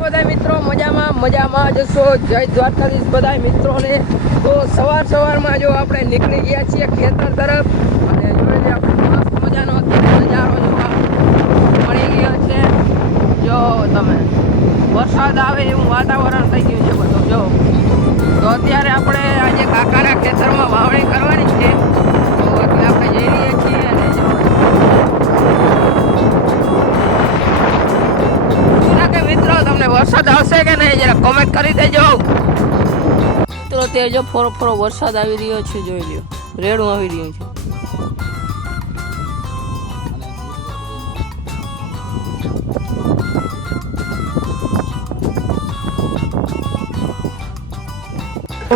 બધા મિત્રો મજામાં જશો। જય દ્વારકાધીશ બધા મિત્રોને। તો સવારમાં જો આપણે નીકળી ગયા છીએ ખેતર તરફ અને જોઈ આપણે મસ્ત મજાનો નજારો જોવા મળી ગયો છે। જો તમે વરસાદ આવે એવું વાતાવરણ થઈ ગયું છે બધું। જો તો અત્યારે આપણે આજે કાકાના ખેતરમાં વાવણી કરવાની છે, તો એટલે આપણે જઈ રહ્યા છીએ અને જો મિત્રો તમને વરસાદ આવશે કે નહીં જરા કોમેન્ટ કરી દેજો મિત્રો। તે જો ફોરો વરસાદ આવી રહ્યો છે, જોઈ લ્યો રેડું આવી રહ્યું છે।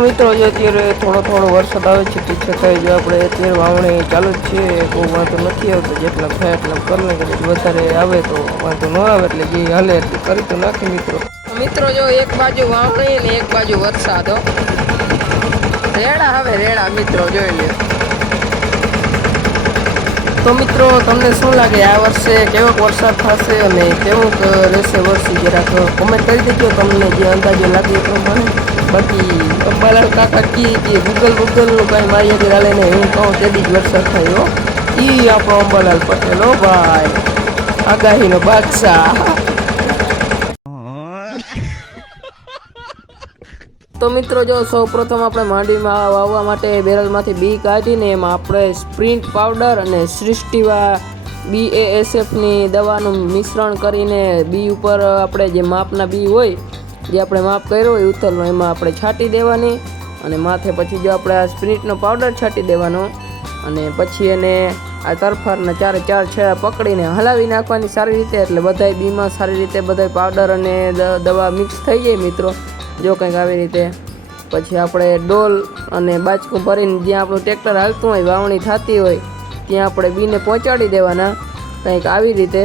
મિત્રો જો અત્યારે થોડો વરસાદ આવે છે, તે છતાંય જો આપણે અત્યારે વાવણી ચાલુ જ છે, બહુ વાંધો નથી આવતો। જેટલા થાય એટલા કરી લે, વધારે આવે તો વાંધો ન આવે, એટલે જે હાલે એટલું કરી તો નાખી મિત્રો જો એક બાજુ વાવણી ને એક બાજુ વરસાદ, રેડા હવે રેડા મિત્રો જોઈ લે। તો મિત્રો તમને શું લાગે આ વર્ષે કેવો વરસાદ થશે અને કેવું રહેશે વર્ષી, જરાક કોમેન્ટ કરી દેજો તમને જે અંદાજો લાગે એ પ્રમાણે। બાકી અંબાલાલ કાકા કે ગૂગલ નું કઈ મારી આગળ હાલે ને હું કહું તેથી જ વરસાદ થયો, ઈ આપણો અંબાલાલ પટેલ હો ભાઈ, આગાહીનો બાદશાહ। તો મિત્રો જો સૌ પ્રથમ આપણે માંડવીમાં વાવવા માટે બેરલમાંથી બી કાઢીને એમાં આપણે સ્પ્રિન્ટ પાવડર અને સૃષ્ટિવા BASFની દવાનું મિશ્રણ કરીને બી ઉપર આપણે જે માપના બી હોય, જે આપણે માપ કર્યો હોય ઉતરનો, એમાં આપણે છાંટી દેવાની અને માથે પછી જો આપણે આ સ્પ્રિન્ટનો પાવડર છાંટી દેવાનો અને પછી એને આ તરફારના ચારે ચાર છેડા પકડીને હલાવી નાખવાની સારી રીતે, એટલે બધાય બીમાં સારી રીતે બધાય પાવડર અને દવા મિક્સ થઈ જાય મિત્રો। જો કંઈક આવી રીતે પછી આપણે ડોલ અને બાચકું ભરીને જ્યાં આપણું ટ્રેક્ટર હાલતું હોય, વાવણી થતી હોય ત્યાં આપણે બીને પહોંચાડી દેવાના કંઈક આવી રીતે।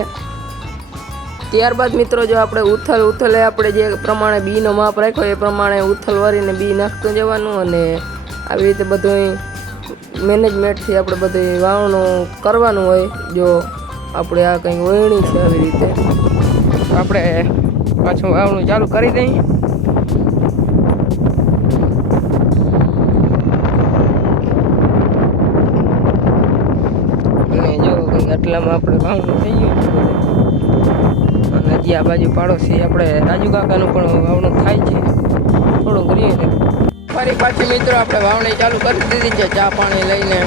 ત્યારબાદ મિત્રો જો આપણે ઉથલે આપણે જે પ્રમાણે બીનો માપ રાખ્યો એ પ્રમાણે ઉથલ વરીને બી નાખતું જવાનું અને આવી રીતે બધું મેનેજમેન્ટથી આપણે બધું વાવણું કરવાનું હોય। જો આપણે આ કંઈક વહેણી છે આવી રીતે આપણે પાછું વાવણું ચાલુ કરી દઈએ। આટલામાં આપણે વાવણું થઈ ગયું અને હજી આ બાજુ પાડોશી આપણે રાજુ કાકાનું પણ વાવણું થાય છે, થોડુંક રહીએ ફરી પાછી મિત્રો આપણે વાવણી ચાલુ કરી દીધી છે ચા પાણી લઈને।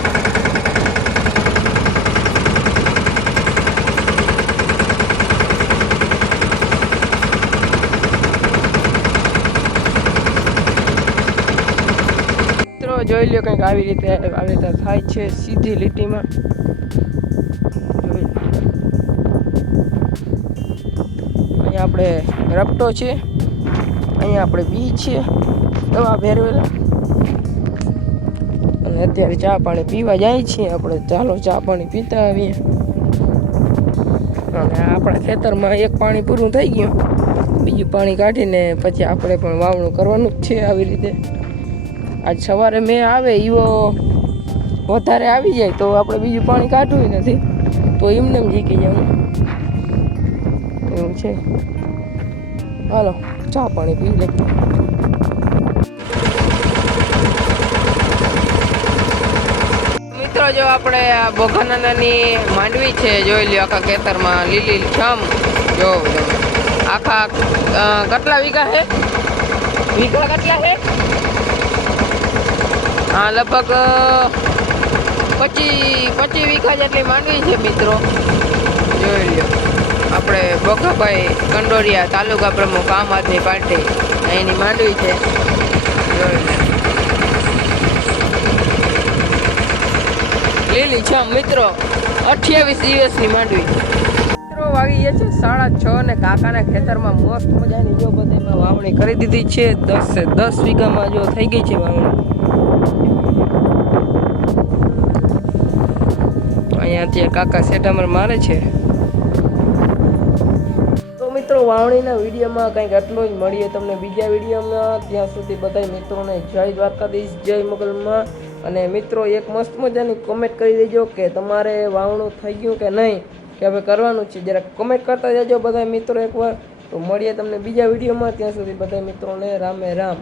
મિત્રો જોઈ લો કંઈક આવી રીતે થાય છે સીધી લીટીમાં। આપણે રપટો છે, અહીંયા આપણે બી છે દવા ભેરવેલા અને અત્યારે ચા પાણી પીવા જાય છીએ આપણે। ચાલો ચા પાણી પીતા આવીએ અને આપણા ખેતરમાં એક પાણી પૂરું થઈ ગયું, બીજું પાણી કાઢીને પછી આપણે પણ વાવણું કરવાનું જ છે આવી રીતે। આજ સવારે મેં આવે એવો વધારે આવી જાય તો આપણે બીજું પાણી કાઢવું નથી, તો એમને જીકી જવાનું એવું છે। હાલો ચા પાણી પી લે। મિત્રો જો આપણે આ બોઘાનાની માંડવી છે, જોઈ લ્યો આખા ખેતરમાં લીલી છમ। જો આખા કેટલા વીઘા છે, વીઘા કેટલા છે? હા લગભગ 25 વીઘા જેટલી માંડવી છે મિત્રો, જોઈ લ્યો। આપણે બોઘાભાઈ કંડોરિયા તાલુકા પ્રમુખ આમ આદમી પાર્ટી અહીંની માંડવી છે, લીલી છમ મિત્રો, 28 દિવસની માંડવી મિત્રો। વાગી ગયા છે 6:30 અને કાકાના ખેતરમાં મસ્ત મજાની જો બધામાં વાવણી કરી દીધી છે, 10 વીઘામાં જો થઈ ગઈ છે વાવણી। અહીંયા અત્યારે કાકા સેટામર મારે છે। મિત્રો વાવણીના વિડીયોમાં કંઈક આટલું જ, મળીએ તમને બીજા વિડીયોમાં। ત્યાં સુધી બધા મિત્રોને જય દ્વારકાધીશ, જય મોગલમાં। અને મિત્રો એક મસ્ત મજાની કોમેન્ટ કરી દેજો કે તમારે વાવણું થઈ ગયું કે નહીં, કે હવે કરવાનું છે, જરાક કોમેન્ટ કરતા જજો બધા મિત્રો એકવાર। તો મળીએ તમને બીજા વિડીયોમાં. ત્યાં સુધી બધા મિત્રોને રામે રામ.